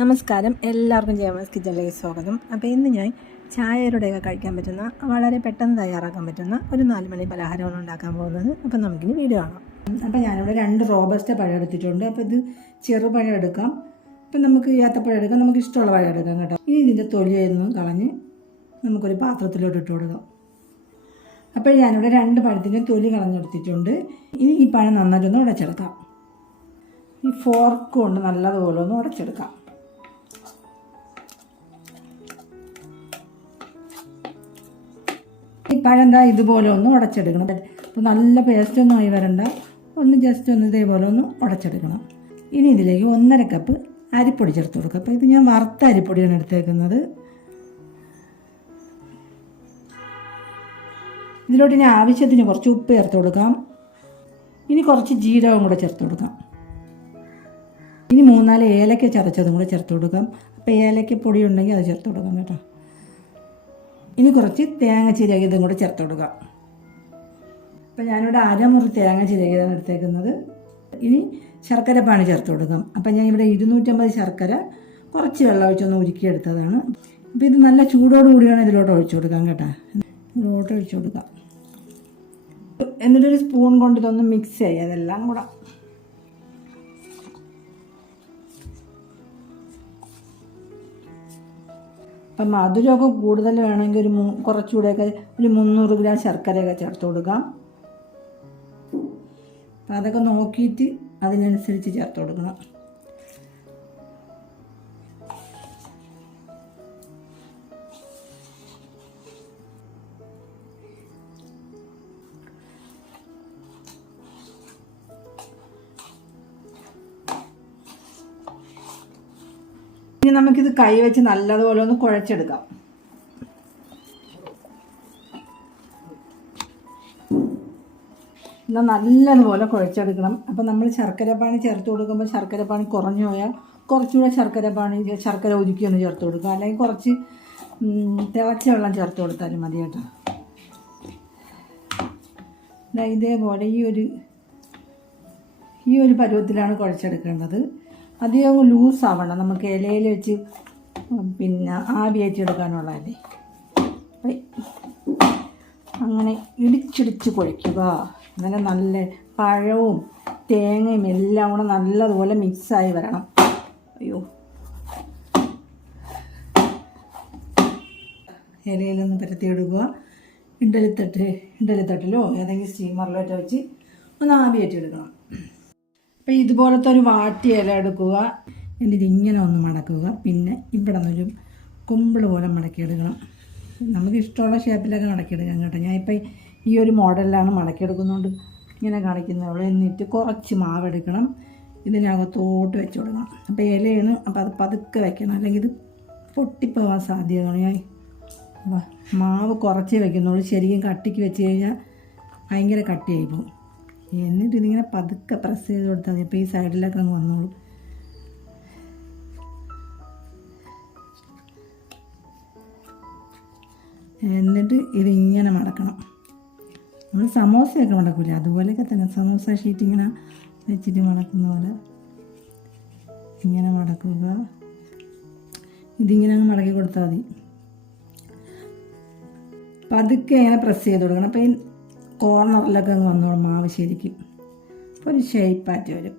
നമസ്കാരം, എല്ലാവർക്കും ജയമസ് കിച്ചണിലേക്ക് സ്വാഗതം. അപ്പോൾ ഇന്ന് ഞാൻ ചായയുടെയൊക്കെ കഴിക്കാൻ പറ്റുന്ന വളരെ പെട്ടെന്ന് തയ്യാറാക്കാൻ പറ്റുന്ന ഒരു 4 മണി പലഹാരമാണ് ഉണ്ടാക്കാൻ പോകുന്നത്. അപ്പോൾ നമുക്കിനി വീഡിയോ കാണാം. അപ്പോൾ ഞാനിവിടെ 2 റോബസ്റ്റ പഴം എടുത്തിട്ടുണ്ട്. അപ്പോൾ ഇത് ചെറുപഴം എടുക്കാം, അപ്പം നമുക്ക് ഏത്തപ്പഴം എടുക്കാം, നമുക്ക് ഇഷ്ടമുള്ള പഴം എടുക്കാം കേട്ടോ. ഇനി ഇതിൻ്റെ തൊലിയൊന്നും കളഞ്ഞ് നമുക്കൊരു പാത്രത്തിലോട്ട് ഇട്ട് കൊടുക്കാം. അപ്പോൾ ഞാനിവിടെ 2 പഴത്തിൻ്റെ തൊലി കളഞ്ഞെടുത്തിട്ടുണ്ട്. ഇനി ഈ പഴം നന്നായിട്ടൊന്ന് ഉടച്ചെടുക്കാം. ഈ ഫോർക്ക് കൊണ്ട് നല്ലതുപോലെ ഒന്ന് ഉടച്ചെടുക്കാം. ഈ പഴം ഇതുപോലെ ഒന്ന് ഉടച്ചെടുക്കണം. അപ്പോൾ നല്ല പേസ്റ്റൊന്നും ആയി വരണ്ട, ഒന്ന് ജസ്റ്റ് ഒന്ന് ഇതേപോലെ ഒന്ന് ഉടച്ചെടുക്കണം. ഇനി ഇതിലേക്ക് 1.5 കപ്പ് അരിപ്പൊടി ചേർത്ത് കൊടുക്കുക. അപ്പോൾ ഇത് ഞാൻ വറുത്ത അരിപ്പൊടിയാണ് എടുത്തേക്കുന്നത്. ഇതിലോട്ട് ഇനി ആവശ്യത്തിന് കുറച്ച് ഉപ്പ് ചേർത്ത് കൊടുക്കാം. ഇനി കുറച്ച് ജീരകം കൂടെ ചേർത്ത് കൊടുക്കാം. ഇനി 3-4 ഏലക്ക ചതച്ചതും കൂടെ ചേർത്ത് കൊടുക്കാം. അപ്പോൾ ഏലക്ക പൊടി ഉണ്ടെങ്കിൽ അത് ചേർത്ത് കൊടുക്കാം കേട്ടോ. ഇനി കുറച്ച് തേങ്ങ ചിരകിയതും കൂടെ ചേർത്ത് കൊടുക്കാം. അപ്പോൾ ഞാനിവിടെ 1/2 മുറി തേങ്ങ ചിരകിയതാണ് എടുത്തേക്കുന്നത്. ഇനി ശർക്കര പാനി ചേർത്ത് കൊടുക്കാം. അപ്പോൾ ഞാൻ ഇവിടെ 250 ശർക്കര കുറച്ച് വെള്ളം ഒഴിച്ചൊന്ന് ഉരുക്കിയെടുത്തതാണ്. അപ്പോൾ ഇത് നല്ല ചൂടോടുകൂടിയാണ് ഇതിലോട്ട് ഒഴിച്ചു കൊടുക്കാം കേട്ടോ. ഇതിലോട്ട് ഒഴിച്ചു കൊടുക്കാം. എന്നിട്ടൊരു സ്പൂൺ കൊണ്ട് ഇതൊന്ന് മിക്സ് ചെയ്യുക അതെല്ലാം കൂടെ. അപ്പം മധുരമൊക്കെ കൂടുതൽ വേണമെങ്കിൽ കുറച്ചുകൂടെയൊക്കെ ഒരു 300 ഗ്രാം ശർക്കരയൊക്കെ ചേർത്ത് കൊടുക്കാം. അപ്പം അതൊക്കെ നോക്കിയിട്ട് അതിനനുസരിച്ച് ചേർത്ത് കൊടുക്കണം. ഇനി നമുക്കിത് കൈ വെച്ച് നല്ലതുപോലെ ഒന്ന് കുഴച്ചെടുക്കാം. എന്നാൽ നല്ലതുപോലെ കുഴച്ചെടുക്കണം. അപ്പം നമ്മൾ ശർക്കരപ്പാനി ചേർത്ത് കൊടുക്കുമ്പോൾ ശർക്കരപ്പാനി കുറഞ്ഞു പോയാൽ കുറച്ചുകൂടെ ശർക്കര ഉരുക്കി ഒന്ന് ചേർത്ത് കൊടുക്കുക, അല്ലെങ്കിൽ കുറച്ച് തിളച്ച വെള്ളം ചേർത്ത് കൊടുത്താലും മതി കേട്ടോ. ഇതേപോലെ ഈ ഒരു പരുവത്തിലാണ് കുഴച്ചെടുക്കേണ്ടത്. അധികം ലൂസ് ആവണം, നമുക്ക് ഇലയിൽ വെച്ച് പിന്നെ ആവി ഏറ്റിയെടുക്കാനുള്ളതല്ലേ. അങ്ങനെ ഇടിച്ചിടിച്ച് കുഴയ്ക്കുക. അങ്ങനെ നല്ല പഴവും തേങ്ങയും എല്ലാം കൂടെ നല്ലതുപോലെ മിക്സായി വരണം. അയ്യോ, ഇലയിലൊന്ന് പരത്തിയെടുക്കുക. ഇഡലിത്തട്ടിലോ ഏതെങ്കിലും സ്റ്റീമറിലോ വെച്ച് ഒന്ന് ആവി ഏറ്റിയെടുക്കണം. അപ്പോൾ ഇതുപോലത്തെ ഒരു വാട്ടിയ ഇല എടുക്കുക. എന്നിട്ട് ഇങ്ങനെ ഒന്ന് മടക്കുക. പിന്നെ ഇവിടെ നിന്നൊരു കുമ്പിൾ പോലെ മടക്കിയെടുക്കണം. നമുക്ക് ഇഷ്ടമുള്ള ഷേപ്പിലൊക്കെ മടക്കിയെടുക്കാം കേട്ടോ. ഞാനിപ്പോൾ ഈ ഒരു മോഡലിലാണ് മടക്കിയെടുക്കുന്നതുകൊണ്ട് ഇങ്ങനെ കാണിക്കുന്നത്. അവിടെ എന്നിട്ട് കുറച്ച് മാവെടുക്കണം, ഇതിനകത്തോട്ട് വെച്ച് കൊടുക്കണം. അപ്പോൾ ഇലയാണ്, അപ്പോൾ അത് പതുക്കെ വെക്കണം, അല്ലെങ്കിൽ ഇത് പൊട്ടിപ്പോവാൻ സാധ്യതയാണ്. മാവ് കുറച്ചേ വെക്കുന്നുള്ളൂ, ശരിക്കും കട്ടിക്ക് വെച്ച് കഴിഞ്ഞാൽ ഭയങ്കര കട്ടിയായി പോകും. എന്നിട്ട് ഇതിങ്ങനെ പതുക്കെ പ്രസ് ചെയ്ത് കൊടുത്താൽ മതി. ഇപ്പോൾ ഈ സൈഡിലൊക്കെ അങ്ങ് വന്നോളൂ. എന്നിട്ട് ഇതിങ്ങനെ മടക്കണം. നമ്മൾ സമോസയൊക്കെ മടക്കില്ല, അതുപോലെയൊക്കെ തന്നെ സമോസ ഷീറ്റ് ഇങ്ങനെ വെച്ചിട്ട് മടക്കുന്ന പോലെ ഇങ്ങനെ മടക്കുക. ഇതിങ്ങനെ അങ്ങ് മടക്കി കൊടുത്താൽ മതി. പതുക്കെ ഇങ്ങനെ പ്രസ് ചെയ്ത് കൊടുക്കണം. അപ്പോൾ ഈ കോർണറിലൊക്കെ അങ്ങ് വന്നോളും മാവ് ശരിക്കും. അപ്പോൾ ഒരു ഷേപ്പായിട്ട് വരും.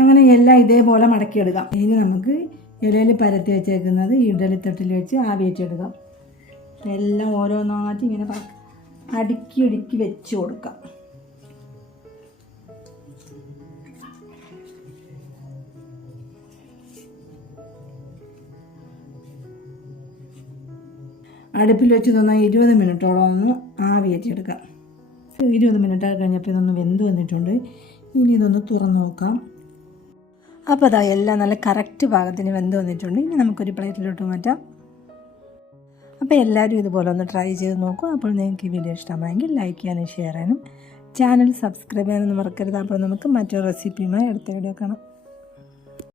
അങ്ങനെ എല്ലാം ഇതേപോലെ മടക്കിയെടുക്കാം. ഇനി നമുക്ക് ഇലയിൽ പരത്തി വെച്ചേക്കുന്നത് ഇഡലിത്തട്ടിൽ വെച്ച് ആവിയേറ്റെടുക്കാം. എല്ലാം ഓരോന്നായിട്ട് ഇങ്ങനെ അടുക്കി വെച്ച് കൊടുക്കാം. അടുപ്പിൽ വെച്ച് തന്നാൽ 20 മിനിറ്റോളം ഒന്ന് ആവിയേറ്റെടുക്കാം. 20 മിനിറ്റ് കഴിഞ്ഞപ്പോൾ ഇതൊന്ന് വെന്ത് വന്നിട്ടുണ്ട്. ഇനി ഇതൊന്ന് തുറന്ന് നോക്കാം. അപ്പോൾ അതാ എല്ലാം നല്ല കറക്റ്റ് പാകത്തിന് വെന്ത് വന്നിട്ടുണ്ട്. ഇനി നമുക്കൊരു പ്ലേറ്റിലോട്ട് മാറ്റാം. അപ്പോൾ എല്ലാവരും ഇതുപോലെ ഒന്ന് ട്രൈ ചെയ്ത് നോക്കും. അപ്പോൾ നിങ്ങൾക്ക് ഈ വീഡിയോ ഇഷ്ടമായെങ്കിൽ ലൈക്ക് ചെയ്യാനും ഷെയർ ചെയ്യാനും ചാനൽ സബ്സ്ക്രൈബ് ചെയ്യാനൊന്നും മറക്കരുത്. അപ്പോൾ നമുക്ക് മറ്റൊരു റെസിപ്പിയുമായി അടുത്ത വീഡിയോ കാണാം.